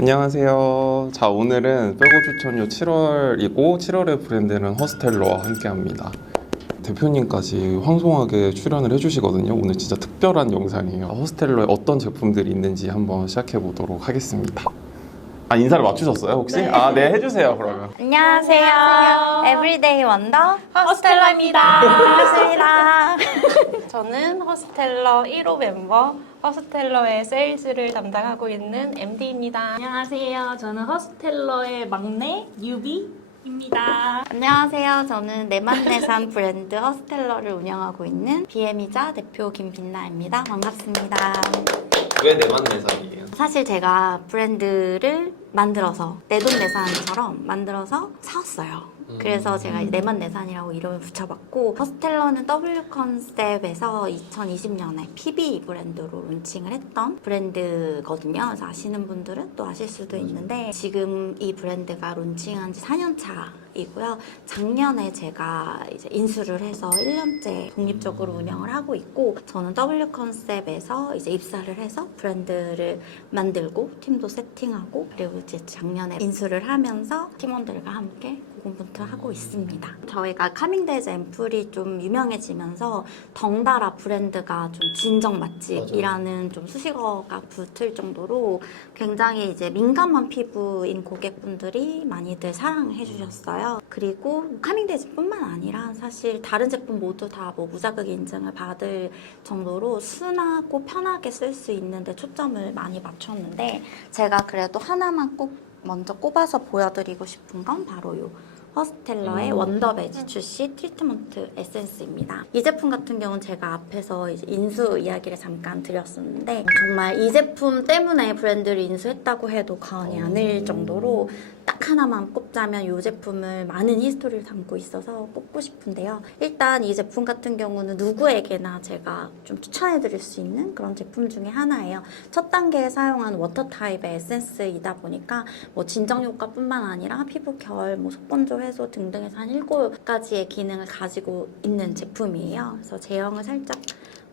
안녕하세요. 자, 오늘은 빼고 추천료 7월이고 7월의 브랜드는 허스텔러와 함께합니다. 대표님까지 황송하게 출연을 해주시거든요. 오늘 진짜 특별한 영상이에요. 허스텔러에 어떤 제품들이 있는지 한번 시작해 보도록 하겠습니다. 인사를 맞추셨어요 혹시? 네. 네, 해주세요 그러면. 안녕하세요. 에브리데이 원더 허스텔러입니다. 반갑습니다. 저는 허스텔러 1호 멤버 허스텔러의 세일즈를 담당하고 있는 MD입니다. 안녕하세요. 저는 허스텔러의 막내 유비입니다. 안녕하세요. 저는 내만내산 브랜드 허스텔러를 운영하고 있는 BM이자 대표 김빛나입니다. 반갑습니다. 왜 내만내산이에요? 사실 제가 브랜드를 만들어서 내돈내산처럼 만들어서 사왔어요. 그래서 제가 내만내산이라고 이름을 붙여봤고, 허스텔러는 W 컨셉에서 2020년에 PB 브랜드로 론칭을 했던 브랜드거든요. 그래서 아시는 분들은 또 아실 수도 있는데, 지금 이 브랜드가 론칭한 지 4년 차이고요. 작년에 제가 이제 인수를 해서 1년째 독립적으로 운영을 하고 있고, 저는 W 컨셉에서 이제 입사를 해서 브랜드를 만들고 팀도 세팅하고, 그리고 이제 작년에 인수를 하면서 팀원들과 함께 고군분투하고 있습니다. 저희가 카밍데이즈 앰플이 좀 유명해지면서 덩달아 브랜드가 좀 진정 맛집이라는 좀 수식어가 붙을 정도로 굉장히 이제 민감한 피부인 고객분들이 많이들 사랑해 주셨어요. 그리고 카밍데이즈뿐만 아니라 사실 다른 제품 모두 다 뭐 무자극 인증을 받을 정도로 순하고 편하게 쓸 수 있는데 초점을 많이 맞췄는데, 제가 그래도 하나만 꼭 먼저 꼽아서 보여드리고 싶은 건 바로 이 허스텔러의 원더베지 출시 트리트먼트 에센스입니다. 이 제품 같은 경우는 제가 앞에서 이제 인수 이야기를 잠깐 드렸었는데, 정말 이 제품 때문에 브랜드를 인수했다고 해도 과언이 아닐 정도로 딱 하나만 꼽자면 이 제품을 많은 히스토리를 담고 있어서 꼽고 싶은데요. 일단 이 제품 같은 경우는 누구에게나 제가 좀 추천해드릴 수 있는 그런 제품 중에 하나예요. 첫 단계에 사용한 워터 타입의 에센스이다 보니까 뭐 진정 효과뿐만 아니라 피부 결, 뭐 속건조 해소 등등에서 한 7가지의 기능을 가지고 있는 제품이에요. 그래서 제형을 살짝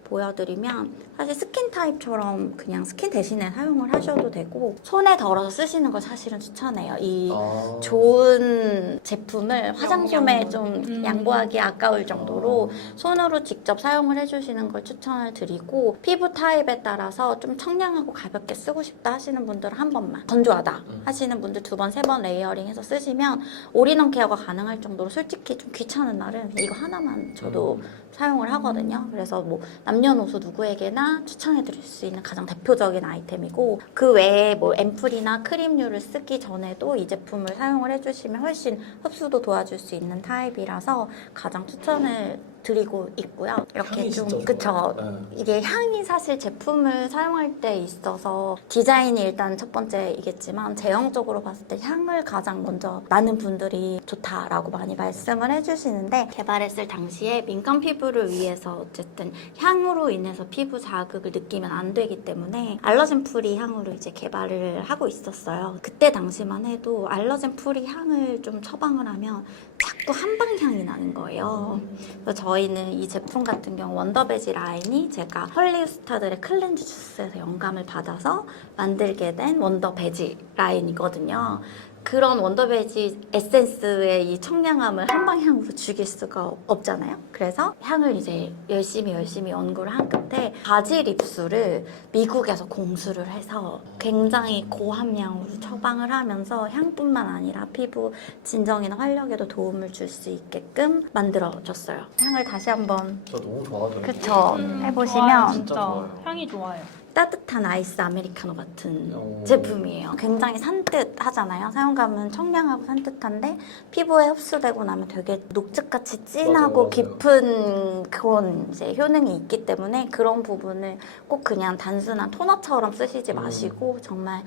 보여드리면, 사실 스킨 타입처럼 그냥 스킨 대신에 사용을 하셔도 되고, 손에 덜어서 쓰시는 걸 사실은 추천해요. 이 좋은 제품을 화장솜에 좀 양보하기 아까울 정도로 손으로 직접 사용을 해주시는 걸 추천을 드리고, 피부 타입에 따라서 좀 청량하고 가볍게 쓰고 싶다 하시는 분들은 한 번만, 건조하다 하시는 분들 2번, 3번 레이어링해서 쓰시면 올인원 케어가 가능할 정도로, 솔직히 좀 귀찮은 날은 이거 하나만 저도 사용을 하거든요. 그래서 뭐 남녀노소 누구에게나 추천해드릴 수 있는 가장 대표적인 아이템이고, 그 외에 뭐 앰플이나 크림류를 쓰기 전에도 이 제품을 사용을 해주시면 훨씬 흡수도 도와줄 수 있는 타입이라서 가장 추천을 드리고 있고요. 이렇게 좀, 그쵸. 이게 향이 사실 제품을 사용할 때 있어서 디자인이 일단 첫 번째이겠지만, 제형적으로 봤을 때 향을 가장 먼저 많은 분들이 좋다라고 많이 말씀을 해주시는데, 개발했을 당시에 민감 피부를 위해서 어쨌든 향으로 인해서 피부 자극을 느끼면 안 되기 때문에 알러젠 프리 향으로 이제 개발을 하고 있었어요. 그때 당시만 해도 알러젠 프리 향을 좀 처방을 하면 자꾸 한방향이 나는 거예요. 그래서 저희는 이 제품 같은 경우 원더베지 라인이 제가 헐리우드 스타들의 클렌즈 주스에서 영감을 받아서 만들게 된 원더베지 라인이거든요. 그런 원더베지 에센스의 이 청량함을 한방향으로 죽일 수가 없잖아요. 그래서 향을 이제 열심히 연구를 한 끝에 바질 잎수를 미국에서 공수를 해서 굉장히 고함량으로 처방을 하면서 향뿐만 아니라 피부 진정이나 활력에도 도움을 줄 수 있게끔 만들어줬어요. 향을 다시 한번, 저 너무 좋아하더라고요. 그쵸, 해보시면 좋아요, 진짜 좋아요. 향이 좋아요. 따뜻한 아이스 아메리카노 같은 제품이에요. 굉장히 산뜻하잖아요. 사용감은 청량하고 산뜻한데 피부에 흡수되고 나면 되게 녹즙같이 진하고 맞아요. 깊은 그런 이제 효능이 있기 때문에, 그런 부분을 꼭 그냥 단순한 토너처럼 쓰시지 마시고 정말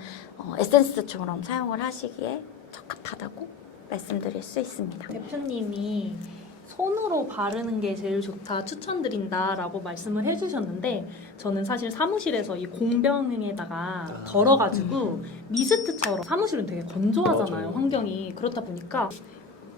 에센스처럼 사용을 하시기에 적합하다고 말씀드릴 수 있습니다. 대표님이 손으로 바르는 게 제일 좋다, 추천드린다라고 말씀을 해주셨는데, 저는 사실 사무실에서 이 공병에다가 덜어가지고 미스트처럼, 사무실은 되게 건조하잖아요, 맞아요. 환경이. 그렇다 보니까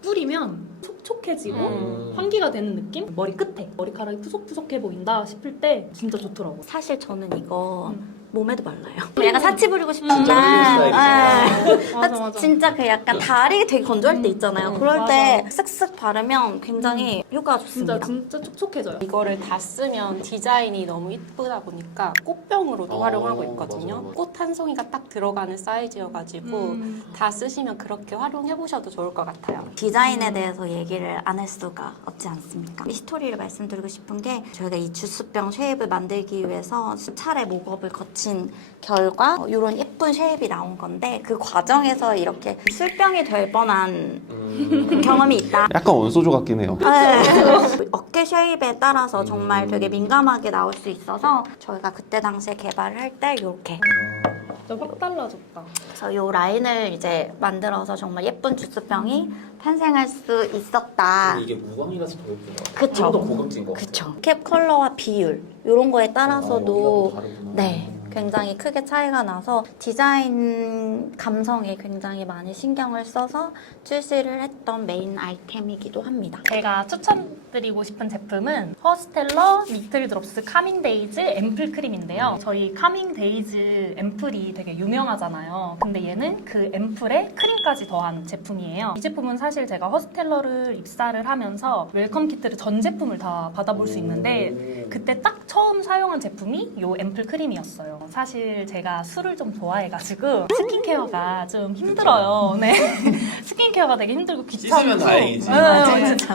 뿌리면 촉촉 촉촉해지고 환기가 되는 느낌? 머리 끝에 머리카락이 푸석푸석해 보인다 싶을 때 진짜 좋더라고요. 사실 저는 이거 음. 몸에도 발라요. 약간 사치 부리고 싶지만 진짜 네. 맞아. 진짜 그 약간 다리 되게 건조할 때 있잖아요. 그럴 맞아. 때 쓱쓱 바르면 굉장히 효과가 좋습니다. 진짜 촉촉해져요. 이거를 다 쓰면 디자인이 너무 이쁘다 보니까 꽃병으로도 활용하고 있거든요. 맞아, 맞아. 꽃 한 송이가 딱 들어가는 사이즈여가지고 다 쓰시면 그렇게 활용해보셔도 좋을 것 같아요. 디자인에 대해서 얘기를 안 할 수가 없지 않습니까? 이 스토리를 말씀드리고 싶은 게 저희가 이 주스병 쉐입을 만들기 위해서 수차례 목업을 거친 결과 이런 예쁜 쉐입이 나온 건데 그 과정에서 이렇게 술병이 될 뻔한 경험이 있다. 약간 원소주 같긴 해요. 네. 어깨 쉐입에 따라서 정말 되게 민감하게 나올 수 있어서 저희가 그때 당시에 개발을 할 때 이렇게 진짜 확 달라졌다. 그래서 이 라인을 이제 만들어서 정말 예쁜 주스병이 탄생할 수 있었다. 이게 무광이라서 더 예쁜 것 같아요. 그쵸. 좀 더 고급진 것 같아요. 그쵸. 캡 컬러와 비율 이런 거에 따라서도 이하고 다르구나. 네. 굉장히 크게 차이가 나서 디자인 감성에 굉장히 많이 신경을 써서 출시를 했던 메인 아이템이기도 합니다. 제가 추천드리고 싶은 제품은 허스텔러 리틀 드롭스 카밍데이즈 앰플 크림인데요. 저희 카밍데이즈 앰플이 되게 유명하잖아요. 근데 얘는 그 앰플에 크림까지 더한 제품이에요. 이 제품은 사실 제가 허스텔러를 입사를 하면서 웰컴 키트를 전 제품을 다 받아볼 수 있는데 그때 딱 처음 사용한 제품이 이 앰플 크림이었어요. 사실 제가 술을 좀 좋아해가지고 스킨케어가 좀 힘들어요. 네. 스킨케어가 되게 힘들고 귀찮고. 씻으면 다행이지.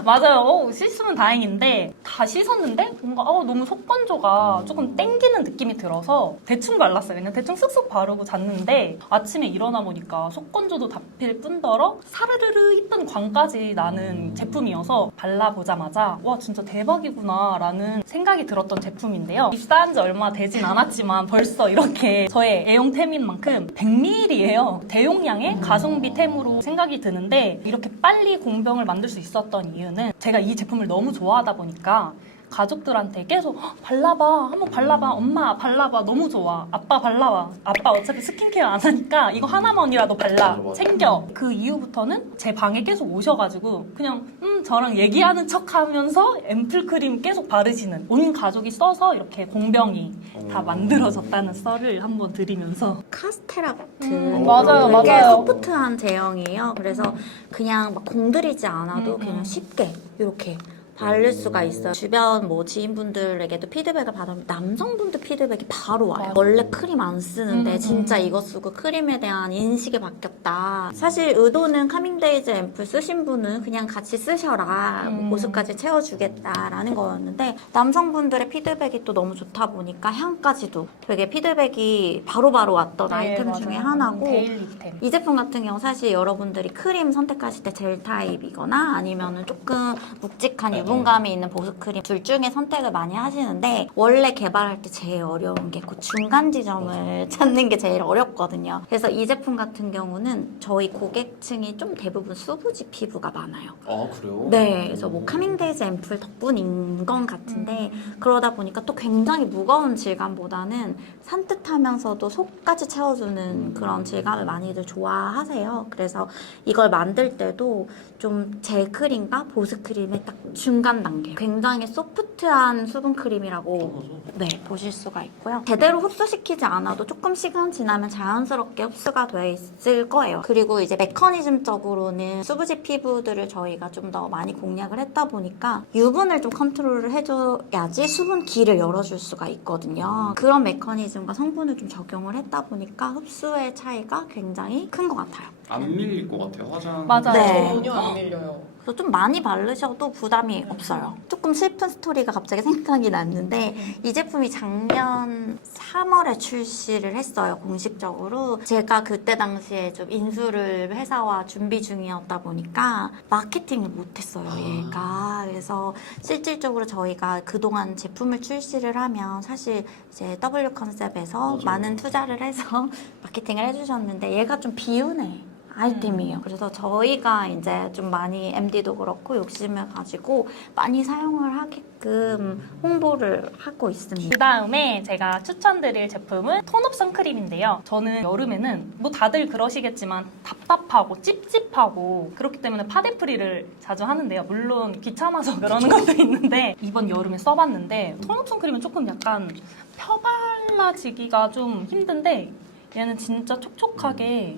맞아요. 씻으면 다행인데 다 씻었는데 뭔가 너무 속 건조가 조금 땡기는 느낌이 들어서 대충 발랐어요. 그냥 대충 쓱쓱 바르고 잤는데 아침에 일어나 보니까 속 건조도 다 필 뿐더러 사르르르 이쁜 광까지 나는 제품이어서 발라보자마자 와 진짜 대박이구나 라는 생각이 들었던 제품인데요. 입사한 지 얼마 되진 않았지만 벌써 이렇게 저의 애용템인 만큼 100ml예요. 대용량의 가성비템으로 생각이 드는데 이렇게 빨리 공병을 만들 수 있었던 이유는 제가 이 제품을 너무 좋아하다 보니까 가족들한테 계속 발라봐, 한번 발라봐, 엄마 발라봐, 너무 좋아, 아빠 발라봐, 아빠 어차피 스킨케어 안 하니까 이거 하나만이라도 발라, 챙겨. 그 이후부터는 제 방에 계속 오셔가지고 그냥 저랑 얘기하는 척하면서 앰플 크림 계속 바르시는 온 가족이 써서 이렇게 공병이 다 만들어졌다는 썰을 한번 드리면서 카스테라 같은 맞아요, 되게 맞아요. 소프트한 제형이에요. 그래서 그냥 막 공들이지 않아도 그냥 쉽게 이렇게 바를 수가 있어요. 주변 뭐 지인분들에게도 피드백을 받으면 남성분들 피드백이 바로 와요. 원래 크림 안 쓰는데 진짜 이거 쓰고 크림에 대한 인식이 바뀌었다. 사실 의도는 카밍데이즈 앰플 쓰신 분은 그냥 같이 쓰셔라. 보습까지 채워주겠다라는 거였는데 남성분들의 피드백이 또 너무 좋다 보니까 향까지도 되게 피드백이 바로바로 왔던 아이템 중에 하나고 데일리템. 이 제품 같은 경우 사실 여러분들이 크림 선택하실 때 젤 타입이거나 아니면은 조금 묵직한 유분감이 있는 보습크림 둘 중에 선택을 많이 하시는데 원래 개발할 때 제일 어려운 게 그 중간 지점을 찾는 게 제일 어렵거든요. 그래서 이 제품 같은 경우는 저희 고객층이 좀 대부분 수부지 피부가 많아요. 아 그래요? 네, 그래서 뭐 카밍데이즈 앰플 덕분인 건 같은데 그러다 보니까 또 굉장히 무거운 질감보다는 산뜻하면서도 속까지 채워주는 그런 질감을 많이들 좋아하세요. 그래서 이걸 만들 때도 좀 젤크림과 보습크림의 딱 중간 단계 굉장히 소프트한 수분크림이라고 네, 보실 수가 있고요. 제대로 흡수시키지 않아도 조금 시간 지나면 자연스럽게 흡수가 돼 있을 거예요. 그리고 이제 메커니즘적으로는 수부지 피부들을 저희가 좀 더 많이 공략을 했다 보니까 유분을 좀 컨트롤을 해줘야지 수분기를 열어줄 수가 있거든요. 그런 메커니즘과 성분을 좀 적용을 했다 보니까 흡수의 차이가 굉장히 큰 것 같아요. 안 밀릴 것 같아요. 화장. 맞아요. 네. 전혀 안 밀려요. 그래서 좀 많이 바르셔도 부담이 없어요. 조금 슬픈 스토리가 갑자기 생각이 났는데 이 제품이 작년 3월에 출시를 했어요. 공식적으로. 제가 그때 당시에 좀 인수를 회사와 준비 중이었다 보니까 마케팅을 못했어요. 얘가. 그래서 실질적으로 저희가 그동안 제품을 출시를 하면 사실 이제 W 컨셉에서 많은 투자를 해서 마케팅을 해주셨는데 얘가 좀 비운해. 아이템이에요. 그래서 저희가 이제 좀 많이 MD도 그렇고 욕심을 가지고 많이 사용을 하게끔 홍보를 하고 있습니다. 그 다음에 제가 추천드릴 제품은 톤업 선크림인데요. 저는 여름에는 뭐 다들 그러시겠지만 답답하고 찝찝하고 그렇기 때문에 파데프리를 자주 하는데요. 물론 귀찮아서 그러는 것도 있는데 이번 여름에 써봤는데 톤업 선크림은 조금 약간 펴발라지기가 좀 힘든데 얘는 진짜 촉촉하게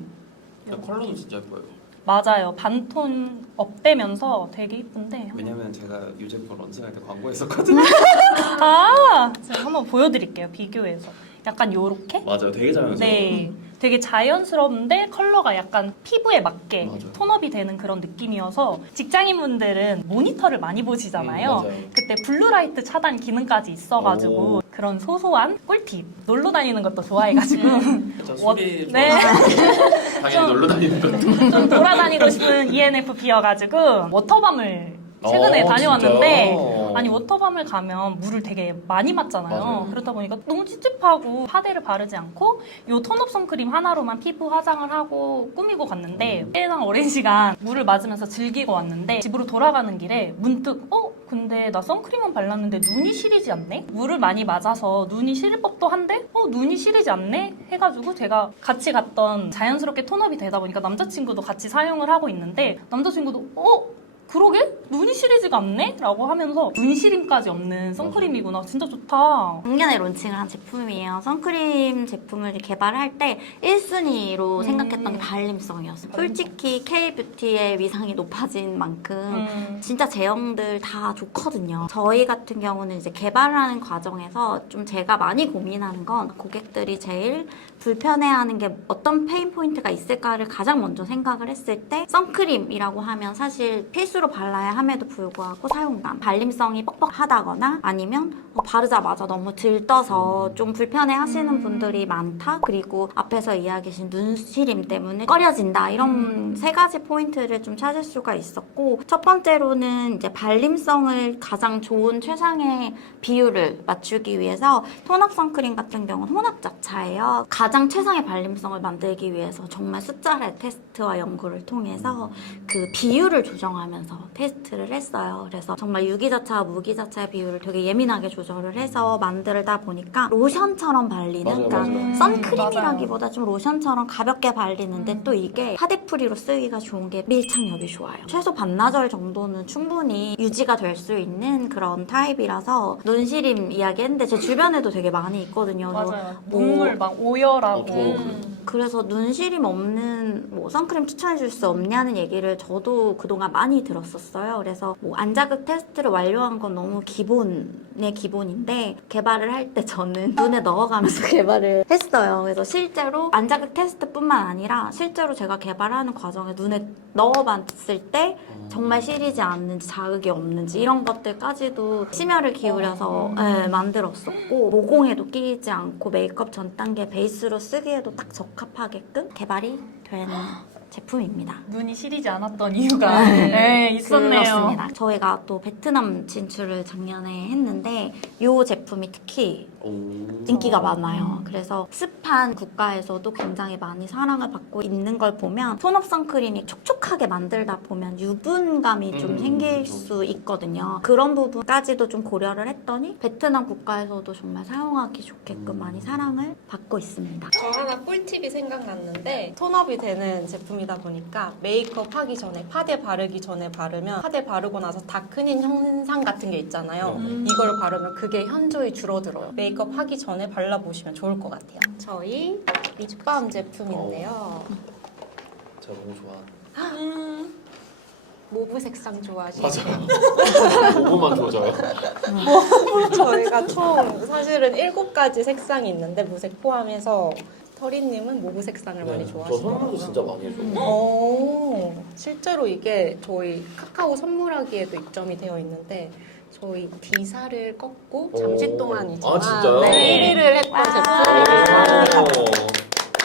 컬러도 진짜 예뻐요. 맞아요. 반톤 업되면서 되게 예쁜데 왜냐면 제가 이 제품 런칭할 때 광고했었거든요. 제가 한번 보여드릴게요. 비교해서 약간 요렇게 맞아요. 되게 자연스러워. 네, 되게 자연스러운데 컬러가 약간 피부에 맞게 맞아요. 톤업이 되는 그런 느낌이어서 직장인분들은 모니터를 많이 보시잖아요. 맞아요. 그때 블루라이트 차단 기능까지 있어가지고 오. 그런 소소한 꿀팁. 놀러 다니는 것도 좋아해가지고 진짜 소리 네. 당연히 놀러 다니는 것도. 좀 돌아다니고 싶은 ENFP여가지고 워터밤을 최근에 다녀왔는데 진짜요? 아니 워터밤을 가면 물을 되게 많이 맞잖아요. 맞아요. 그러다 보니까 너무 찝찝하고 파데를 바르지 않고 이 톤업 선크림 하나로만 피부 화장을 하고 꾸미고 갔는데 꽤나 오랜 시간 물을 맞으면서 즐기고 왔는데 집으로 돌아가는 길에 문득 근데 나 선크림만 발랐는데 눈이 시리지 않네? 물을 많이 맞아서 눈이 시릴 법도 한데 눈이 시리지 않네? 해가지고 제가 같이 갔던 자연스럽게 톤업이 되다 보니까 남자친구도 같이 사용을 하고 있는데 남자친구도 그러게? 눈이 시리지가 않네? 라고 하면서 눈 시림까지 없는 선크림이구나. 진짜 좋다. 작년에 론칭을 한 제품이에요. 선크림 제품을 개발할 때 1순위로 생각했던 게 발림성이었어요. 솔직히 K뷰티의 위상이 높아진 만큼 진짜 제형들 다 좋거든요. 저희 같은 경우는 이제 개발하는 과정에서 좀 제가 많이 고민하는 건 고객들이 제일 불편해하는 게 어떤 페인 포인트가 있을까를 가장 먼저 생각을 했을 때 선크림이라고 하면 사실 필수로 발라야 함에도 불구하고 사용감, 발림성이 뻑뻑하다거나 아니면 바르자마자 너무 들떠서 좀 불편해하시는 분들이 많다. 그리고 앞에서 이야기하신 눈시림 때문에 꺼려진다. 이런 세 가지 포인트를 좀 찾을 수가 있었고 첫 번째로는 이제 발림성을 가장 좋은 최상의 비율을 맞추기 위해서 톤업 선크림 같은 경우는 혼합자차예요. 가장 최상의 발림성을 만들기 위해서 정말 숫자의 테스트와 연구를 통해서 그 비율을 조정하면서 테스트를 했어요. 그래서 정말 유기자차와 무기자차의 비율을 되게 예민하게 조절을 해서 만들다 보니까 로션처럼 발리는 맞아요, 그러니까 맞아요. 선크림이라기보다 좀 로션처럼 가볍게 발리는데 또 이게 파데프리로 쓰기가 좋은 게 밀착력이 좋아요. 최소 반나절 정도는 충분히 유지가 될 수 있는 그런 타입이라서 눈시림 이야기했는데 제 주변에도 되게 많이 있거든요. 맞아요. 뭐 눈물 막 오열하고. 그래서 눈시림 없는 뭐 선크림 추천해 줄 수 없냐는 얘기를 저도 그동안 많이 들었었어요. 그래서 뭐 안자극 테스트를 완료한 건 너무 기본의 기본인데 개발을 할 때 저는 눈에 넣어가면서 개발을 했어요. 그래서 실제로 안자극 테스트뿐만 아니라 실제로 제가 개발하는 과정에 눈에 넣어봤을 때 정말 시리지 않는지 자극이 없는지 이런 것들까지도 심혈을 기울여서 만들었었고 모공에도 끼이지 않고 메이크업 전 단계 베이스로 쓰기에도 딱 적합하게끔 개발이 된 제품입니다. 눈이 시리지 않았던 이유가 네, 있었네요. 그렇습니다. 저희가 또 베트남 진출을 작년에 했는데 이 제품이 특히 인기가 많아요. 그래서 습한 국가에서도 굉장히 많이 사랑을 받고 있는 걸 보면 톤업 선크림이 촉촉하게 만들다 보면 유분감이 좀 생길 수 있거든요. 그런 부분까지도 좀 고려를 했더니 베트남 국가에서도 정말 사용하기 좋게끔 많이 사랑을 받고 있습니다. 저 하나 꿀팁이 생각났는데 톤업이 되는 제품이다 보니까 메이크업 하기 전에 파데 바르기 전에 바르면 파데 바르고 나서 다크닝 현상 같은 게 있잖아요. 이걸 바르면 그게 현저히 줄어들어요. 메이크업 하기 전에 발라보시면 좋을 것 같아요. 저희 립밤 제품인데요. 제가 너무 좋아. 모브 색상 좋아하시죠? 맞아요. 모브만 조져요. 저희가 총 사실은 7가지 색상이 있는데 무색 포함해서 터리님은 모브 색상을 많이 저 좋아하시더라고요. 선물도 진짜 많이 해줘요. 실제로 이게 저희 카카오 선물하기에도 입점이 되어 있는데 저희 D사를 꺾고 잠시 동안 이제 진짜요? 네, 1위를 했던 제품이에요.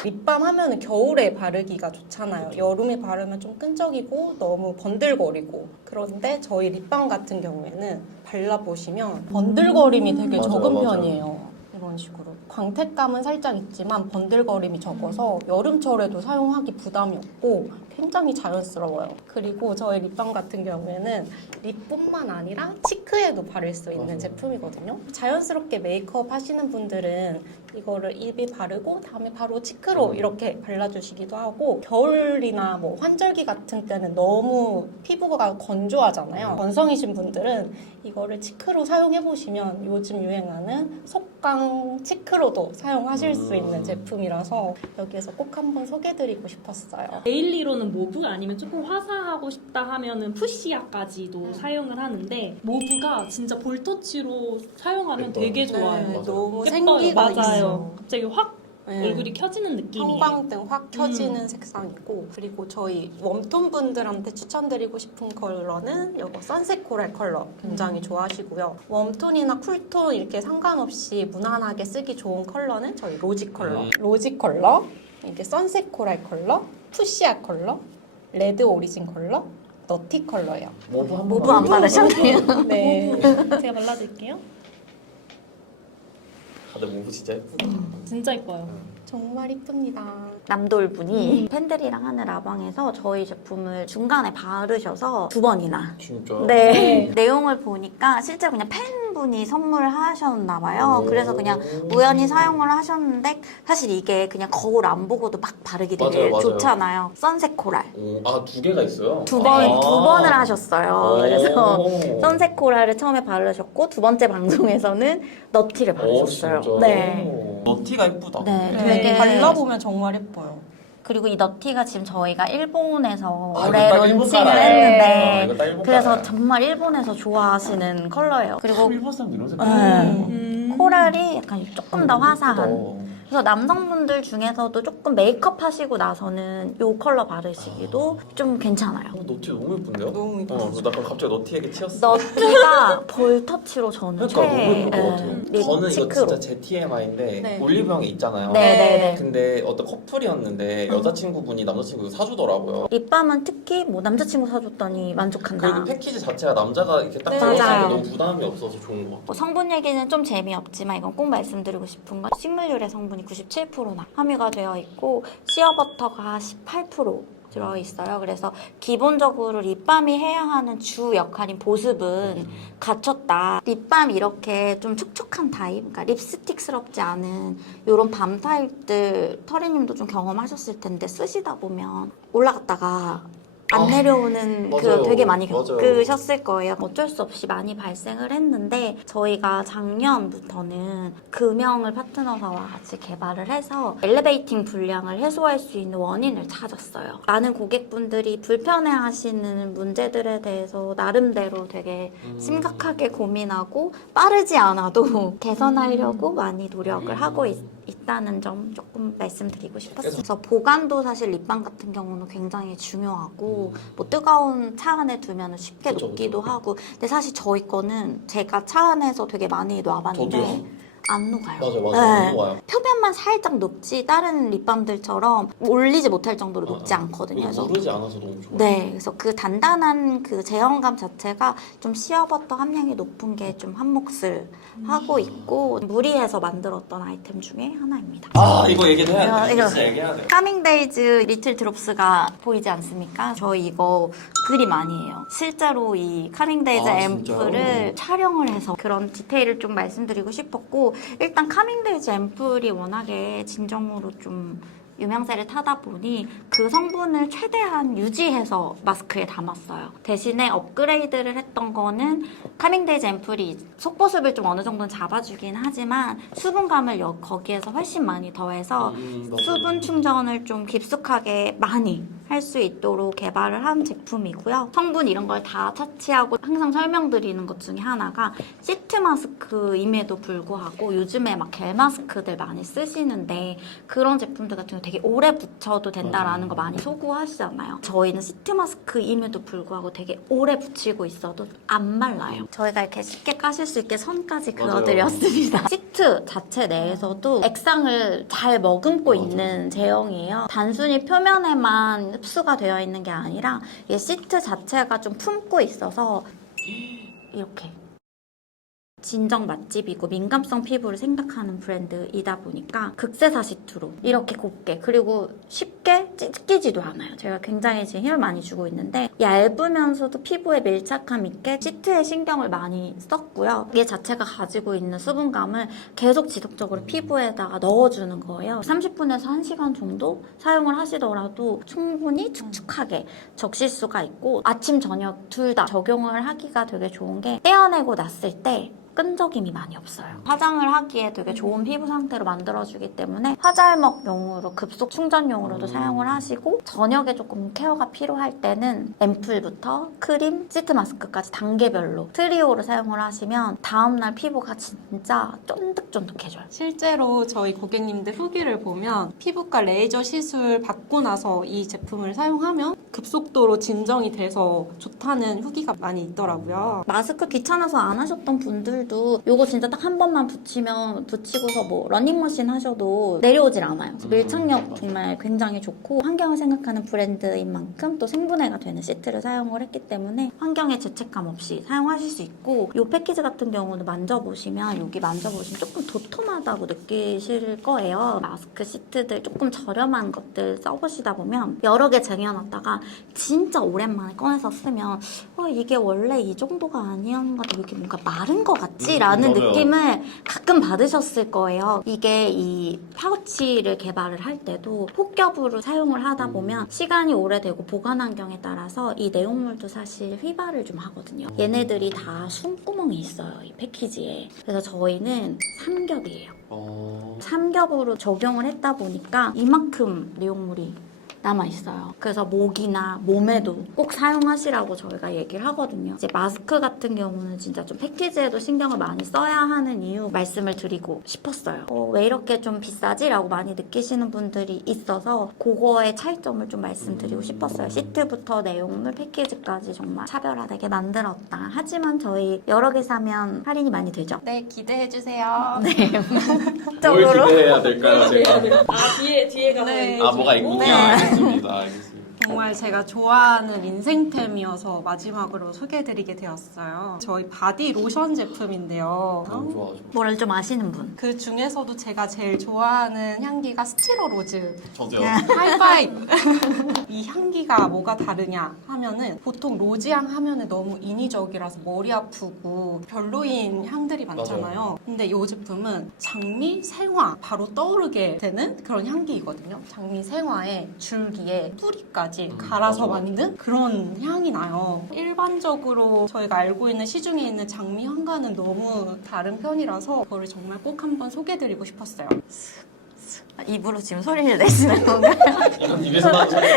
립밤 하면 겨울에 바르기가 좋잖아요. 여름에 바르면 좀 끈적이고 너무 번들거리고 그런데 저희 립밤 같은 경우에는 발라보시면 번들거림이 되게 맞아요, 적은 맞아요. 편이에요. 그런 식으로 광택감은 살짝 있지만 번들거림이 적어서 여름철에도 사용하기 부담이 없고 굉장히 자연스러워요. 그리고 저희 립밤 같은 경우에는 립뿐만 아니라 치크에도 바를 수 있는 제품이거든요. 자연스럽게 메이크업 하시는 분들은 이거를 입에 바르고 다음에 바로 치크로 이렇게 발라주시기도 하고, 겨울이나 뭐 환절기 같은 때는 너무 피부가 건조하잖아요. 건성이신 분들은 이거를 치크로 사용해보시면 요즘 유행하는 속광 치크로도 사용하실 수 있는 제품이라서 여기에서 꼭 한번 소개해드리고 싶었어요. 데일리로는 모브 아니면 조금 화사하고 싶다 하면은 푸시아까지도 사용을 하는데, 모브가 진짜 볼터치로 사용하면 되게 좋아요. 네, 너무 예뻐요. 생기가 맞아요. 있어요. 갑자기 확 네. 얼굴이 켜지는 느낌이에요. 형광등 확 켜지는 색상이고, 그리고 저희 웜톤 분들한테 추천드리고 싶은 컬러는 이거 선셋 코랄 컬러 굉장히 좋아하시고요. 웜톤이나 쿨톤 이렇게 상관없이 무난하게 쓰기 좋은 컬러는 저희 로지 컬러. 로지 컬러, 이게 선셋 코랄 컬러, 푸시아 컬러, 레드 오리진 컬러, 너티 컬러예요. 모브 안 바르셨네요. 네. 제가 발라드릴게요. 다들 모브 진짜 예쁘다. 진짜 예뻐요. 정말 이쁩니다. 남돌분이 팬들이랑 하는 라방에서 저희 제품을 중간에 바르셔서 2번이나. 진짜? 네. 내용을 보니까 실제 그냥 팬분이 선물하셨나 봐요. 그래서 그냥 우연히 사용을 하셨는데, 사실 이게 그냥 거울 안 보고도 막 바르기 되게 맞아요. 좋잖아요. 선셋 코랄. 아, 2개가 있어요? 두 번을 하셨어요. 그래서 오. 선셋 코랄을 처음에 바르셨고, 2번째 방송에서는 너티를 바르셨어요. 진짜? 네. 너티가 예쁘다. 네, 네, 되게 발라보면 정말 예뻐요. 그리고 이 너티가 지금 저희가 일본에서 아, 올해 이거 딱 일본 론칭을 가라요. 했는데, 이거 딱 일본 그래서 가라요. 정말 일본에서 좋아하시는 컬러예요. 그리고 일본 사람들 이런 색깔. 코랄이 약간 조금 더 화사한. 예쁘다. 그래서 남성분들 중에서도 조금 메이크업 하시고 나서는 이 컬러 바르시기도 좀 괜찮아요. 너티 너무 예쁜데요? 너무 예뻐. 나 갑자기 너티에게 치였어. 너티가 볼터치로 저는 그러니까 너무 예쁠 것 예, 같아요. 립 저는 이거 치크로. 진짜 제 TMI인데 네. 올리브영에 있잖아요. 네네네. 근데 어떤 커플이었는데 여자친구분이 남자친구 이거 사주더라고요. 립밤은 특히 뭐 남자친구 사줬더니 만족한다. 그리고 패키지 자체가 남자가 이렇게 딱 네, 들어있는 맞아요. 게 너무 부담이 없어서 좋은 것 같아요. 뭐 성분 얘기는 좀 재미없지만 이건 꼭 말씀드리고 싶은 건 식물유래 성분이 97%나 함유가 되어 있고 시어버터가 18% 들어있어요. 그래서 기본적으로 립밤이 해야 하는 주 역할인 보습은 갖췄다. 립밤이 이렇게 좀 촉촉한 타입, 그러니까 립스틱스럽지 않은 이런 밤 타입들 터리님도 좀 경험하셨을 텐데 쓰시다 보면 올라갔다가 안 내려오는 맞아요. 그 되게 많이 맞아요. 겪으셨을 거예요. 어쩔 수 없이 많이 발생을 했는데 저희가 작년부터는 금형을 파트너사와 같이 개발을 해서 엘리베이팅 불량을 해소할 수 있는 원인을 찾았어요. 많은 고객분들이 불편해하시는 문제들에 대해서 나름대로 되게 심각하게 고민하고 빠르지 않아도 개선하려고 많이 노력을 하고 있다는 점 조금 말씀드리고 싶었어요. 그래서 보관도 사실 립밤 같은 경우는 굉장히 중요하고 뭐 뜨거운 차 안에 두면 쉽게 그쵸, 녹기도 그쵸. 하고, 근데 사실 저희 거는 제가 차 안에서 되게 많이 놔봤는데 저도요. 안 녹아요. 맞아요. 네. 너무 와요. 표면만 살짝 녹지 다른 립밤들처럼 올리지 못할 정도로 녹지 않거든요. 그래서 무르지 않아서 너무 좋아요. 네, 그래서 그 단단한 그 제형감 자체가 좀 시어버터 함량이 높은 게 좀 한몫을 하고 있고 무리해서 만들었던 아이템 중에 하나입니다. 아, 이거 얘기도 해야 돼. 이거. 진짜 얘기해야 돼. 카밍데이즈 리틀 드롭스가 보이지 않습니까? 저희 이거 그림 아니에요. 실제로 이 카밍데이즈 아, 앰플을 진짜요? 촬영을 해서 그런 디테일을 좀 말씀드리고 싶었고, 일단 카밍데이즈 앰플이 워낙에 진정으로 좀 유명세를 타다 보니 그 성분을 최대한 유지해서 마스크에 담았어요. 대신에 업그레이드를 했던 거는 카밍데이즈 앰플이 속보습을 좀 어느 정도는 잡아주긴 하지만 수분감을 거기에서 훨씬 많이 더해서 수분 충전을 좀 깊숙하게 많이 할 수 있도록 개발을 한 제품이고요. 성분 이런 걸 다 차치하고 항상 설명드리는 것 중에 하나가 시트 마스크임에도 불구하고 요즘에 막 겔 마스크들 많이 쓰시는데 그런 제품들 같은 경우 되게 오래 붙여도 된다라는 거 많이 소구하시잖아요. 저희는 시트 마스크임에도 불구하고 되게 오래 붙이고 있어도 안 말라요. 저희가 이렇게 쉽게 까실 수 있게 선까지 그어드렸습니다. 시트 자체 내에서도 액상을 잘 머금고 있는 제형이에요. 단순히 표면에만 흡수가 되어 있는 게 아니라 이 시트 자체가 좀 품고 있어서 이렇게 진정 맛집이고 민감성 피부를 생각하는 브랜드이다 보니까 극세사 시트로 이렇게 곱게 그리고 쉽게 찢기지도 않아요. 제가 굉장히 지금 힘을 많이 주고 있는데 얇으면서도 피부에 밀착감 있게 시트에 신경을 많이 썼고요. 얘 자체가 가지고 있는 수분감을 계속 지속적으로 피부에다가 넣어주는 거예요. 30분에서 1시간 정도 사용을 하시더라도 충분히 축축하게 적실 수가 있고 아침 저녁 둘 다 적용을 하기가 되게 좋은 게 떼어내고 났을 때 끈적임이 많이 없어요. 화장을 하기에 되게 좋은 피부 상태로 만들어주기 때문에 화잘먹용으로 급속 충전용으로도 사용을 하시고 저녁에 조금 케어가 필요할 때는 앰플부터 크림, 시트 마스크까지 단계별로 트리오로 사용을 하시면 다음날 피부가 진짜 쫀득쫀득해져요. 실제로 저희 고객님들 후기를 보면 피부과 레이저 시술 받고 나서 이 제품을 사용하면 급속도로 진정이 돼서 좋다는 후기가 많이 있더라고요. 마스크 귀찮아서 안 하셨던 분들도 이거 진짜 딱 한 번만 붙이고서 뭐 러닝머신 하셔도 내려오질 않아요. 그래서 밀착력 정말 굉장히 좋고 환경을 생각하는 브랜드인 만큼 또 생분해가 되는 시트를 사용을 했기 때문에 환경에 죄책감 없이 사용하실 수 있고 이 패키지 같은 경우는 만져보시면 여기 만져보시면 조금 도톰하다고 느끼실 거예요. 마스크 시트들 조금 저렴한 것들 써보시다 보면 여러 개 쟁여놨다가 진짜 오랜만에 꺼내서 쓰면 이게 원래 이 정도가 아니었는가 이게 뭔가 마른 것 같지? 라는 맞아요. 느낌을 가끔 받으셨을 거예요. 이게 이 파우치를 개발을 할 때도 폭겹으로 사용을 하다 보면 시간이 오래되고 보관 환경에 따라서 이 내용물도 사실 휘발을 좀 하거든요. 얘네들이 다 숨구멍이 있어요. 이 패키지에. 그래서 저희는 3겹이에요. 3겹으로 적용을 했다 보니까 이만큼 내용물이 남아있어요. 그래서 목이나 몸에도 꼭 사용하시라고 저희가 얘기를 하거든요. 이제 마스크 같은 경우는 진짜 좀 패키지에도 신경을 많이 써야 하는 이유 말씀을 드리고 싶었어요. 왜 이렇게 좀 비싸지? 라고 많이 느끼시는 분들이 있어서 그거의 차이점을 좀 말씀드리고 싶었어요. 시트부터 내용물, 패키지까지 정말 차별화되게 만들었다. 하지만 저희 여러 개 사면 할인이 많이 되죠? 네, 기대해주세요. 네. 뭘 기대해야 될까요, 제가? 뒤에가 네. 뭐 뭐가 있군요. 네. 알겠습니다. 정말 제가 좋아하는 인생템이어서 마지막으로 소개해드리게 되었어요. 저희 바디 로션 제품인데요. 너무 좋아. 뭐를 좀 아시는 분? 그 중에서도 제가 제일 좋아하는 향기가 스티로 로즈. 저도요. 하이파이브! 이 향기가 뭐가 다르냐 하면은 보통 로즈향 하면은 너무 인위적이라서 머리 아프고 별로인 향들이 많잖아요. 근데 이 제품은 장미, 생화 바로 떠오르게 되는 그런 향기이거든요. 장미, 생화에 줄기에 뿌리까지 갈아서 맞아. 만든 그런 향이 나요. 일반적으로 저희가 알고 있는 시중에 있는 장미 향과는 너무 다른 편이라서 그거를 정말 꼭 한번 소개해드리고 싶었어요. 입으로 지금 소리를 내시는 건가요? 이건 입에서 나온 소리가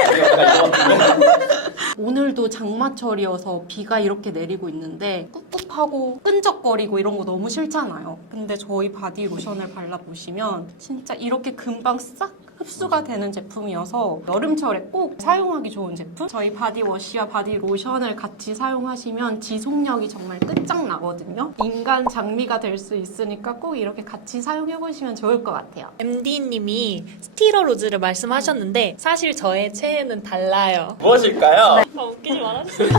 오늘도 장마철이어서 비가 이렇게 내리고 있는데 꿉꿉하고 끈적거리고 이런 거 너무 싫잖아요. 근데 저희 바디 로션을 발라보시면 진짜 이렇게 금방 싹 흡수가 되는 제품이어서 여름철에 꼭 사용하기 좋은 제품? 저희 바디워시와 바디 로션을 같이 사용하시면 지속력이 정말 끝장나거든요. 인간 장미가 될 수 있으니까 꼭 이렇게 같이 사용해보시면 좋을 것 같아요. MD님이 스티러 로즈를 말씀하셨는데 사실 저의 최애는 달라요. 무엇일까요? 웃기지 말아주세요.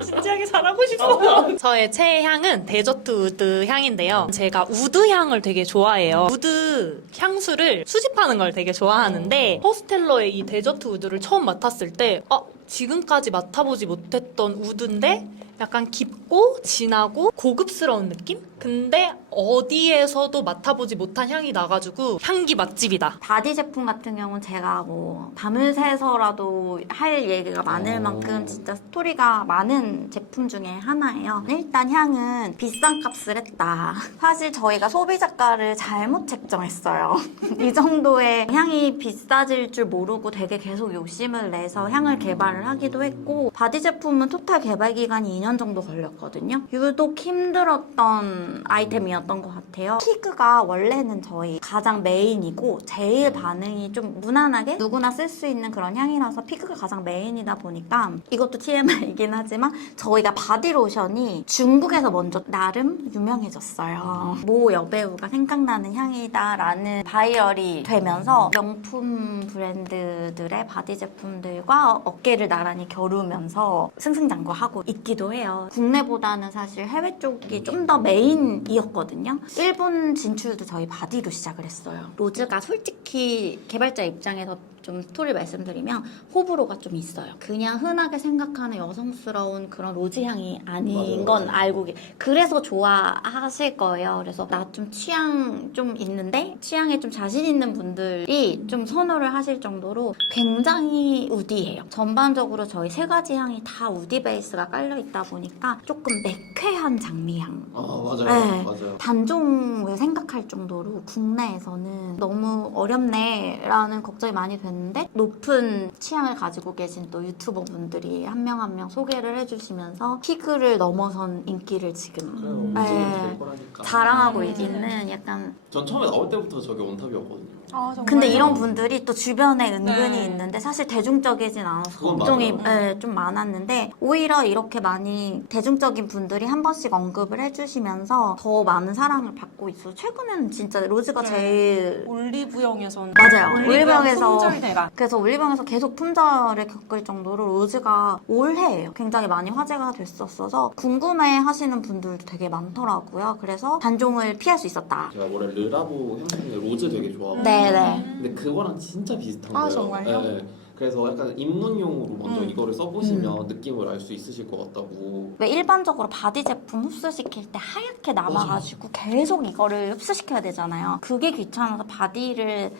진지하게 잘하고 싶어. 저의 최애 향은 데저트 우드 향인데요. 제가 우드 향을 되게 좋아해요. 우드 향수를 수집하는 걸 되게 좋아하는데 허스텔러의 이 데저트 우드를 처음 맡았을 때 지금까지 맡아보지 못했던 우드인데 약간 깊고 진하고 고급스러운 느낌? 근데 어디에서도 맡아보지 못한 향이 나가지고 향기 맛집이다. 바디 제품 같은 경우는 제가 뭐 밤을 새서라도 할 얘기가 많을 만큼 진짜 스토리가 많은 제품 중에 하나예요. 일단 향은 비싼 값을 했다. 사실 저희가 소비자가를 잘못 책정했어요. 이 정도의 향이 비싸질 줄 모르고 되게 계속 욕심을 내서 향을 개발을 하기도 했고 바디 제품은 토탈 개발 기간이 2년 정도 걸렸거든요. 유독 힘들었던 아이템이었던 것 같아요. 피그가 원래는 저희 가장 메인이고 제일 반응이 좀 무난하게 누구나 쓸 수 있는 그런 향이라서 피그가 가장 메인이다 보니까 이것도 TMI이긴 하지만 저희가 바디로션이 중국에서 먼저 나름 유명해졌어요. 모 여배우가 생각나는 향이다라는 바이럴이 되면서 명품 브랜드들의 바디 제품들과 어깨를 나란히 겨루면서 승승장구하고 있기도 해요. 국내보다는 사실 해외 쪽이 좀 더 메인 찐이었거든요. 일본 진출도 저희 바디로 시작을 했어요. 로즈가 솔직히 개발자 입장에서 좀 스토리 말씀드리면 호불호가 좀 있어요. 그냥 흔하게 생각하는 여성스러운 그런 로즈 향이 아닌 건 알고 그래서 좋아하실 거예요. 그래서 나 좀 취향 좀 있는데 취향에 좀 자신 있는 분들이 좀 선호를 하실 정도로 굉장히 우디해요. 전반적으로 저희 세 가지 향이 다 우디 베이스가 깔려 있다 보니까 조금 매쾌한 장미향. 맞아요. 네. 맞아요. 단종을 생각할 정도로 국내에서는 너무 어렵네라는 걱정이 많이 됐는데 높은 취향을 가지고 계신 또 유튜버 분들이 한 명 한 명 소개를 해주시면서 피그를 넘어선 인기를 지금 네, 자랑하고 있는 약간. 전 처음에 나올 때부터 저게 원탑이었거든요. 근데 이런 분들이 또 주변에 은근히 네. 있는데 사실 대중적이진 않아서 그건 걱정이 맞아요. 좀 많았는데 오히려 이렇게 많이 대중적인 분들이 한 번씩 언급을 해주시면서 더 많은 사랑을 받고 있어요. 최근에는 진짜 로즈가 네. 제일 올리브영에서는 맞아요. 올리브영 올리브영에서 품절대가 그래서 올리브영에서 계속 품절을 겪을 정도로 로즈가 올해예요. 굉장히 많이 화제가 됐었어서 궁금해 하시는 분들도 되게 많더라고요. 그래서 단종을 피할 수 있었다. 제가 원래 르라보 향수는 로즈 되게 좋아하고 네네. 근데 그거랑 진짜 비슷한 아, 거예요. 정말요? 네. 그래서 약간 입문용으로 먼저 이거를 써보시면 음. 느낌을 알 수 있으실 것 같다고. 왜 일반적으로 바디 제품 흡수시킬 때 하얗게 남아가지고 계속 이거를 흡수시켜야 되잖아요. 그게 귀찮아서 바디를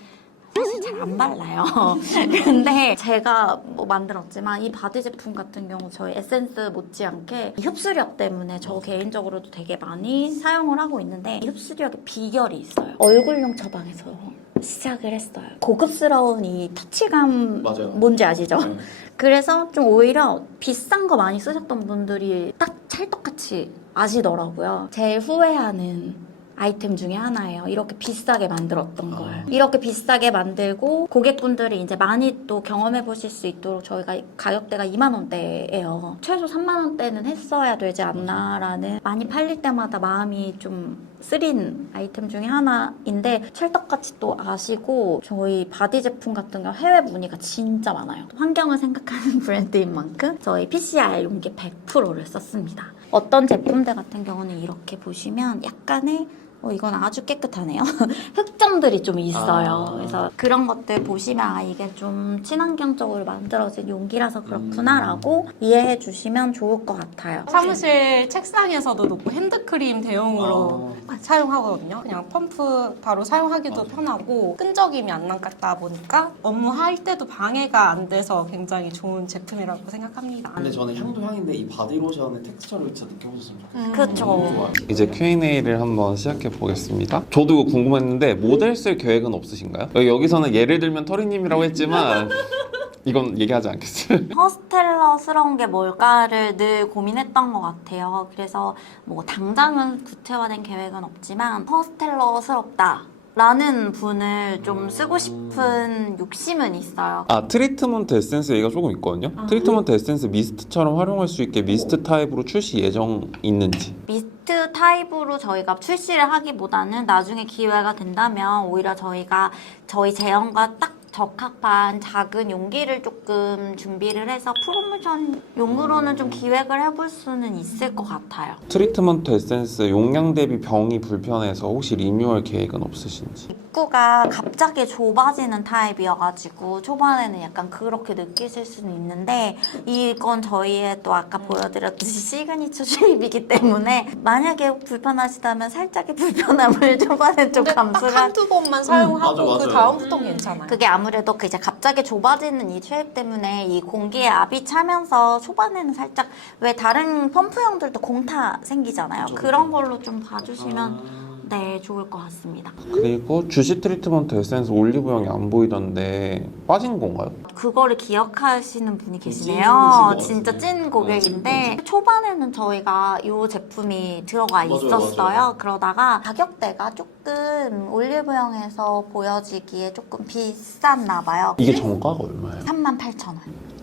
사실 잘 안 발라요. 근데 제가 뭐 만들었지만 이 바디 제품 같은 경우 저희 에센스 못지않게 이 흡수력 때문에 저 개인적으로도 되게 많이 사용을 하고 있는데 이 흡수력의 비결이 있어요. 얼굴용 처방에서 시작을 했어요. 고급스러운 이 터치감 맞아요. 뭔지 아시죠? 네. 그래서 좀 오히려 비싼 거 많이 쓰셨던 분들이 딱 찰떡같이 아시더라고요. 제일 후회하는 아이템 중에 하나예요. 이렇게 비싸게 만들었던 걸. 이렇게 비싸게 만들고 고객분들이 이제 많이 또 경험해 보실 수 있도록 저희가 가격대가 2만 원대예요. 최소 3만 원대는 했어야 되지 않나라는 많이 팔릴 때마다 마음이 좀 쓰린 아이템 중에 하나인데 찰떡같이 또 아시고 저희 바디 제품 같은 경우 해외 문의가 진짜 많아요. 환경을 생각하는 브랜드인 만큼 저희 PCR 용기 100%를 썼습니다. 어떤 제품들 같은 경우는 이렇게 보시면 약간의 이건 아주 깨끗하네요. 흑점들이 좀 있어요. 그래서 그런 것들 보시면 아, 이게 좀 친환경적으로 만들어진 용기라서 그렇구나라고 이해해 주시면 좋을 것 같아요. 사무실 책상에서도 놓고 핸드크림 대용으로 사용하거든요. 그냥 펌프 바로 사용하기도 편하고 끈적임이 안 남다 보니까 업무할 때도 방해가 안 돼서 굉장히 좋은 제품이라고 생각합니다. 근데 저는 향도 향인데 이 바디로션의 텍스처를 진짜 느껴보셨으면 좋겠어요. 그렇죠. 너무 좋아요. 이제 Q&A를 한번 시작해 보겠습니다. 저도 이거 궁금했는데 모델 쓸 계획은 없으신가요? 여기서는 예를 들면 터리님이라고 했지만 이건 얘기하지 않겠어요. 허스텔러스러운 게 뭘까를 늘 고민했던 것 같아요. 그래서 뭐 당장은 구체화된 계획은 없지만 허스텔러스럽다 라는 분을 좀 쓰고 싶은 욕심은 있어요. 아, 트리트먼트 에센스 얘기가 조금 있거든요. 트리트먼트 에센스 미스트처럼 활용할 수 있게 미스트 타입으로 출시 예정 있는지. 미스트 타입으로 저희가 출시를 하기보다는 나중에 기회가 된다면 오히려 저희가 저희 제형과 딱 적합한 작은 용기를 조금 준비를 해서 프로모션 용으로는 좀 기획을 해볼 수는 있을 것 같아요. 트리트먼트 에센스 용량 대비 병이 불편해서 혹시 리뉴얼 계획은 없으신지. 입구가 갑자기 좁아지는 타입이어가지고 초반에는 약간 그렇게 느끼실 수는 있는데 이건 저희의 또 아까 보여드렸듯이 시그니처 쉐입이기 때문에 만약에 불편하시다면 살짝의 불편함을 초반에 좀 근데 감수를 딱 한두 번만 사용하고 맞아, 그 맞아요. 다음부터는 괜찮아요. 그게 아무래도 그 이제 갑자기 좁아지는 이 쉐입 때문에 이 공기에 압이 차면서 초반에는 살짝 왜 다른 펌프형들도 공타 생기잖아요. 그런 걸로 좀 봐주시면 네 좋을 것 같습니다. 그리고 주시 트리트먼트 에센스 올리브영이 안 보이던데 빠진 건가요? 그거를 기억하시는 분이 계시네요. 찐이신 것 진짜 같은데. 찐 고객인데 초반에는 저희가 이 제품이 들어가 맞아요, 있었어요. 맞아요. 그러다가 가격대가 조금 올리브영에서 보여지기에 조금 비쌌나 봐요. 이게 정가가 얼마예요? 38,000원.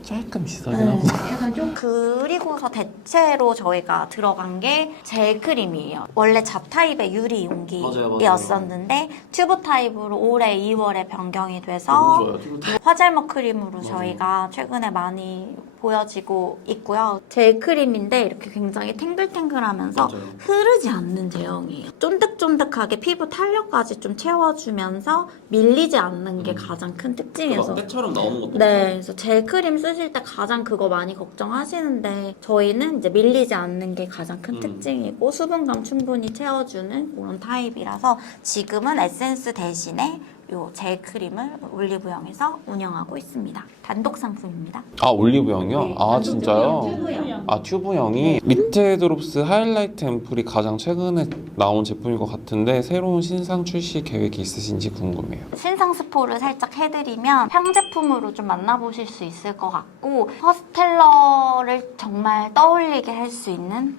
조금 비싸긴 하다. 약간 좀 그리고서 대체로 저희가 들어간 게 젤 크림이에요. 원래 잡 타입의 유리 용기였었는데 튜브 타입으로 올해 2월에 변경이 돼서 너무 좋아요. 튜브 화잘먹 크림으로 저희가 최근에 많이 보여지고 있고요. 젤 크림인데 이렇게 굉장히 탱글탱글하면서 맞아요. 흐르지 않는 제형이에요. 쫀득쫀득하게 피부 탄력까지 좀 채워주면서 밀리지 않는 게 가장 큰 특징이어서 막 때처럼 나오는 것도 네, 그래서 젤 크림 쓰실 때 가장 그거 많이 걱정하시는데 저희는 이제 밀리지 않는 게 가장 큰 특징이고 수분감 충분히 채워주는 그런 타입이라서 지금은 에센스 대신에 요 젤 크림을 올리브영에서 운영하고 있습니다. 단독 상품입니다. 아 올리브영이요? 네, 아 진짜요? 튜브형. 아 튜브형이 리트 드롭스 하이라이트 앰플이 가장 최근에 나온 제품인 것 같은데 새로운 신상 출시 계획이 있으신지 궁금해요. 신상 스포를 살짝 해드리면 향제품으로 좀 만나보실 수 있을 것 같고 허스텔러를 정말 떠올리게 할 수 있는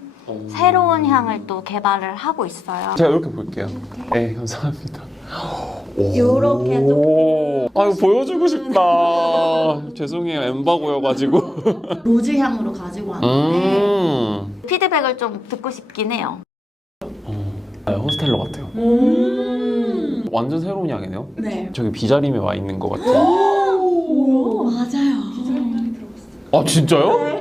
새로운 향을 또 개발을 하고 있어요. 제가 이렇게 볼게요. 네 감사합니다. 요렇게 오. 아 이거 보여주고 싶다. 죄송해요 엠바고여가지고. 로즈 향으로 가지고 왔는데 피드백을 좀 듣고 싶긴 해요. 네, 호스텔러 같아요. 완전 새로운 향이네요. 네. 저기 비자림에 와 있는 것 같아요. 맞아요. 아 진짜요?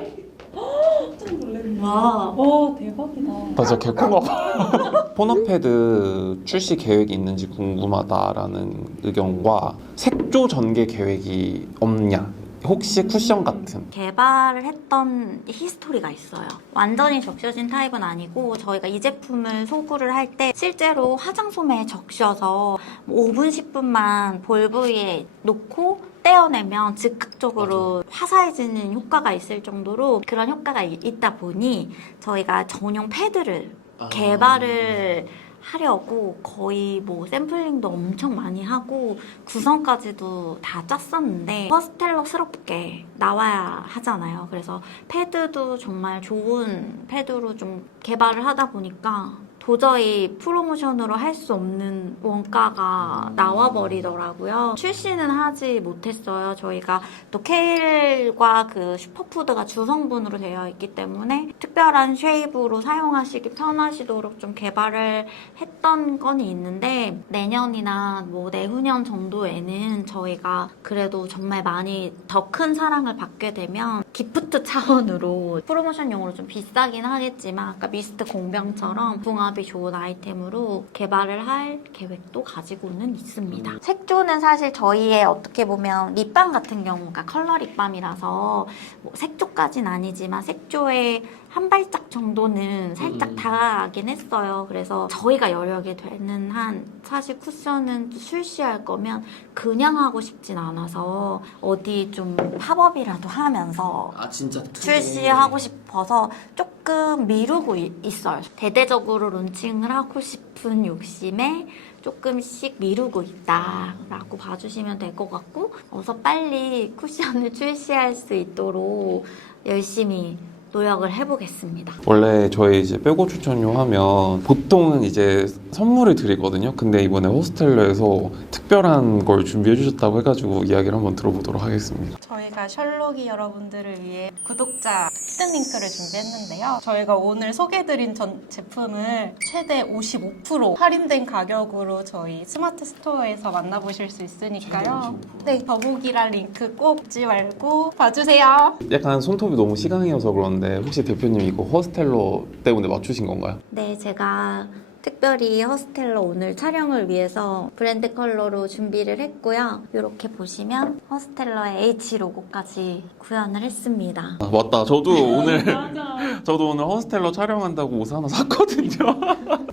와. 와 대박이다. 나 진짜 개콘가 봐. 토너 패드 출시 계획이 있는지 궁금하다라는 의견과 색조 전개 계획이 없냐? 혹시 쿠션 같은? 개발을 했던 히스토리가 있어요. 완전히 적셔진 타입은 아니고 저희가 이 제품을 소구를 할 때 실제로 화장솜에 적셔서 5분, 10분만 볼 부위에 놓고 떼어내면 즉각적으로 화사해지는 효과가 있을 정도로 그런 효과가 있다 보니 저희가 전용 패드를 개발을 하려고 거의 뭐 샘플링도 엄청 많이 하고 구성까지도 다 짰었는데 허스텔러스럽게 나와야 하잖아요. 그래서 패드도 정말 좋은 패드로 좀 개발을 하다 보니까 도저히 프로모션으로 할 수 없는 원가가 나와버리더라고요. 출시는 하지 못했어요. 저희가 또 케일과 그 슈퍼푸드가 주성분으로 되어 있기 때문에 특별한 쉐입으로 사용하시기 편하시도록 좀 개발을 했던 건이 있는데 내년이나 뭐 내후년 정도에는 저희가 그래도 정말 많이 더 큰 사랑을 받게 되면 기프트 차원으로 프로모션용으로 좀 비싸긴 하겠지만 아까 미스트 공병처럼 궁합이 좋은 아이템으로 개발을 할 계획도 가지고는 있습니다. 색조는 사실 저희의 어떻게 보면 립밤 같은 경우가 컬러 립밤이라서 뭐 색조까지는 아니지만 색조의 한 발짝 정도는 살짝 다가가긴 했어요. 그래서 저희가 여력이 되는 한 사실 쿠션은 출시할 거면 그냥 하고 싶진 않아서 어디 좀 팝업이라도 하면서 아 진짜 출시하고 싶어서 조금 미루고 있어요. 대대적으로 론칭을 하고 싶은 욕심에 조금씩 미루고 있다라고 봐주시면 될 것 같고 어서 빨리 쿠션을 출시할 수 있도록 열심히 노력을 해보겠습니다. 원래 저희 이제 빼고 추천료 하면 보통은 이제 선물을 드리거든요. 근데 이번에 호스텔러에서 특별한 걸 준비해 주셨다고 해가지고 이야기를 한번 들어보도록 하겠습니다. 저희가 셜록이 여러분들을 위해 구독자 특典링크를 준비했는데요. 저희가 오늘 소개해드린 전 제품을 최대 55% 할인된 가격으로 저희 스마트 스토어에서 만나보실 수 있으니까요. 네, 더보기란 링크 꼭 잊지 말고 봐주세요. 약간 손톱이 너무 시강이어서 그런데 혹시 대표님 이거 호스텔러 때문에 맞추신 건가요? 네, 제가 특별히 허스텔러 오늘 촬영을 위해서 브랜드 컬러로 준비를 했고요. 이렇게 보시면 허스텔러의 H 로고까지 구현을 했습니다. 아, 맞다. 저도 오늘 맞아. 저도 오늘 호스텔러 촬영한다고 옷 하나 샀거든요.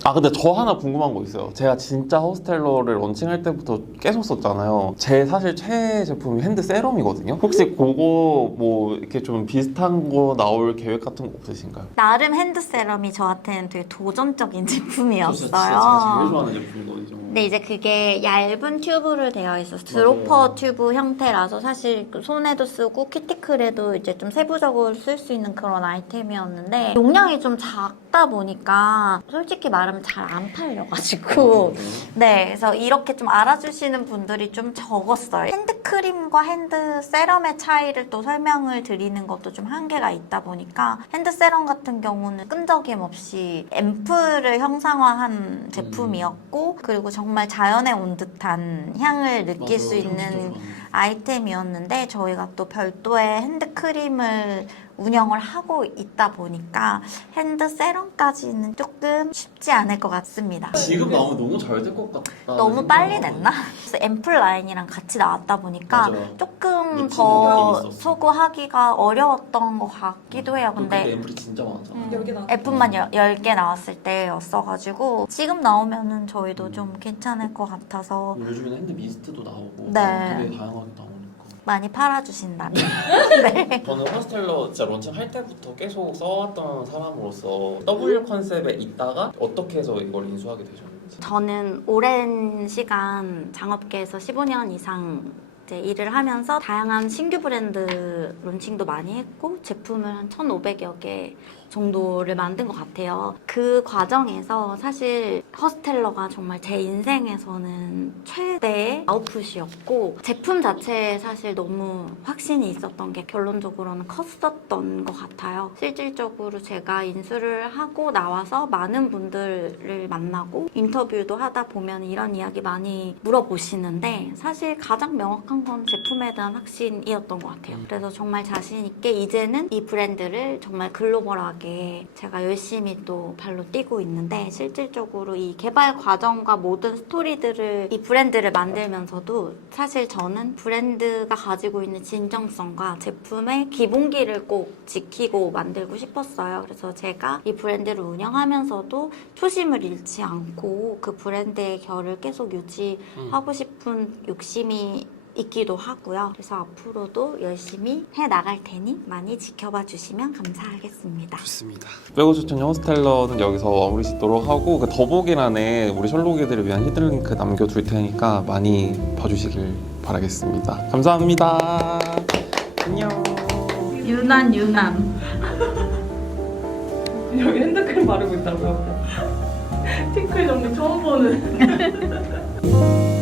아 근데 저 하나 궁금한 거 있어요. 제가 진짜 호스텔러를 런칭할 때부터 계속 썼잖아요. 제 사실 최애 제품이 핸드 세럼이거든요. 혹시 그거 뭐 이렇게 좀 비슷한 거 나올 계획 같은 거 없으신가요? 나름 핸드 세럼이 저한테는 되게 도전적인 제품이었어요. 제가 제일 좋아하는 제품이거든요. 근데 이제 그게 얇은 튜브로 되어 있어서 드로퍼 튜브 형태라서 사실 그 손에도 쓰고 큐티클에도 이제 좀 세부적으로 쓸 수 있는 그런 아이템이었는데 용량이 좀 작다 보니까 솔직히 말하면 잘 안 팔려가지고 네, 그래서 이렇게 좀 알아주시는 분들이 좀 적었어요. 핸드크림과 핸드 세럼의 차이를 또 설명을 드리는 것도 좀 한계가 있다 보니까 핸드 세럼 같은 경우는 끈적임 없이 앰플을 형상화한 제품이었고 그리고 정말 정말 자연에 온 듯한 향을 느낄 수 있는 아이템이었는데 저희가 또 별도의 핸드크림을 운영을 하고 있다 보니까 핸드 세럼까지는 조금 쉽지 않을 것 같습니다. 지금 나오면 너무 잘 될 것 같다. 너무 빨리 냈나? 그래서 앰플 라인이랑 같이 나왔다 보니까 맞아요. 조금 놓치는 더 부분이 있었어. 소구하기가 어려웠던 것 같기도 해요. 근데 근데 앰플이 진짜 많았잖아. 여기 나 F만 10개 나왔을 때였어가지고 지금 나오면은 저희도 좀 괜찮을 것 같아서 요즘에는 핸드 미스트도 나오고 네. 되게 다양하게 나오니까. 많이 팔아주신다면 네. 저는 허스텔러 진짜 론칭할 때부터 계속 써왔던 사람으로서 W 컨셉에 있다가 어떻게 해서 이걸 인수하게 되셨는지. 저는 오랜 시간 장업계에서 15년 이상 이제 일을 하면서 다양한 신규 브랜드 론칭도 많이 했고 제품을 한 1,500여 개 정도를 만든 것 같아요. 그 과정에서 사실 허스텔러가 정말 제 인생에서는 최대의 아웃풋이었고 제품 자체에 사실 너무 확신이 있었던 게 결론적으로는 컸었던 것 같아요. 실질적으로 제가 인수를 하고 나와서 많은 분들을 만나고 인터뷰도 하다 보면 이런 이야기 많이 물어보시는데 사실 가장 명확한 건 제품에 대한 확신이었던 것 같아요. 그래서 정말 자신 있게 이제는 이 브랜드를 정말 글로벌하게 제가 열심히 또 발로 뛰고 있는데 실질적으로 이 개발 과정과 모든 스토리들을 이 브랜드를 만들면서도 사실 저는 브랜드가 가지고 있는 진정성과 제품의 기본기를 꼭 지키고 만들고 싶었어요. 그래서 제가 이 브랜드를 운영하면서도 초심을 잃지 않고 그 브랜드의 결을 계속 유지하고 싶은 욕심이 있기도 하고요. 그래서 앞으로도 열심히 해나갈 테니 많이 지켜봐 주시면 감사하겠습니다. 좋습니다. 빼고 추천 허스텔러는 여기서 마무리 짓도록 하고 그 더보기란에 우리 셜록이들을 위한 히든링크 남겨둘 테니까 많이 봐주시길 바라겠습니다. 감사합니다. 안녕. 유난. 여기 핸드크림 바르고 있다고요? 핑클 정리 처음 보는.